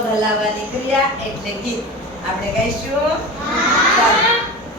પગ હલાવવાની ક્રિયા એટલે ગીત. આપણે ગાઈશું. ચાલો.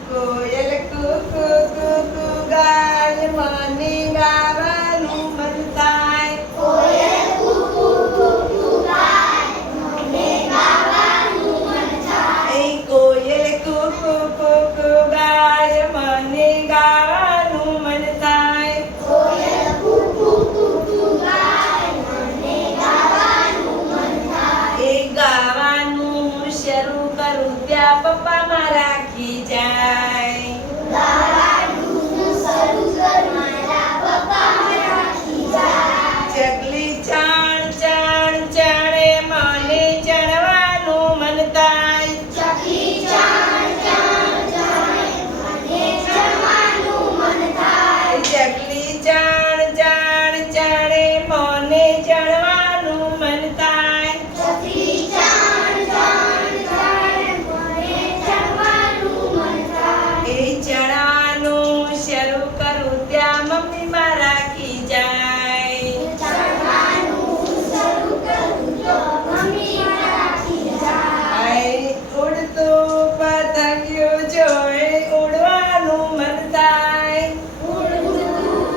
કોયલ કૂકુ કૂકુ ગાય મને ગાવાનું મન થાય. કોયલ કૂકુ કૂકુ ગાય મને ગાવાનું મન થાય. એ કોયલ કૂકુ કૂકુ ગાય મને ગાવાનું મન થાય. કોયલ કૂકુ કૂકુ ગાય મને ગાવાનું મન થાય. એ ગાવાનું હું શરૂ કરું ત્યાં પપ્પા મારા ખી જાય. ગાવાનું હું શરૂ કરું મારા પપ્પા રાખી જાય. ચકલી ચાણ ચાણ ચાણે મને ચણવાનું મન થાય. ચકલી ચાણ ચાણ ચાણે મને ચણવાનું મન થાય. ચકલી ચાણ ચાણ ચાણે મને ચણવાનું મન થાય. ચકલી ચાણ ચાણ ચાણે મને ચણવાનું મન થાય. એ ચણવાનું શરૂ કરું ત્યાં મમ્મી મારા ખી જાય. ચણવાનું શરૂ કરું તો મમ્મી રાખી જાય. આય ઉડતું પતંગિયું જોઈ ઉડવાનું મન થાય. ઉડતું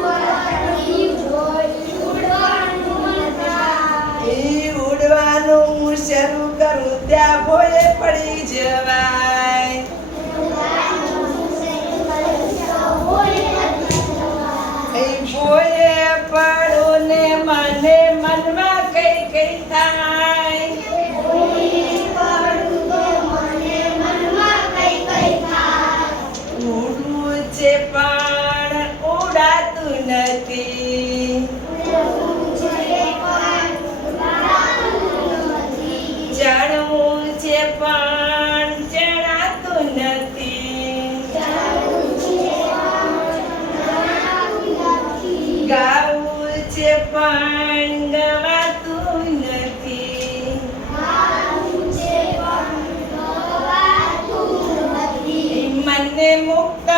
પતંગિયું જોઈ ઉડવાનું મન થાય. એ ઉડવાનું હું શરૂ કરું ત્યાં ભોયે પડી જવાય. એ ભોયે પડું ને મને મનમાં કઈ કઈ થાય. ઉડવું છે પણ ઉડાતું નથી. ચણવું છે પણ ચણાતું નથી. ગાવું છે પણ ગવાતું નથી. મને મુક્ત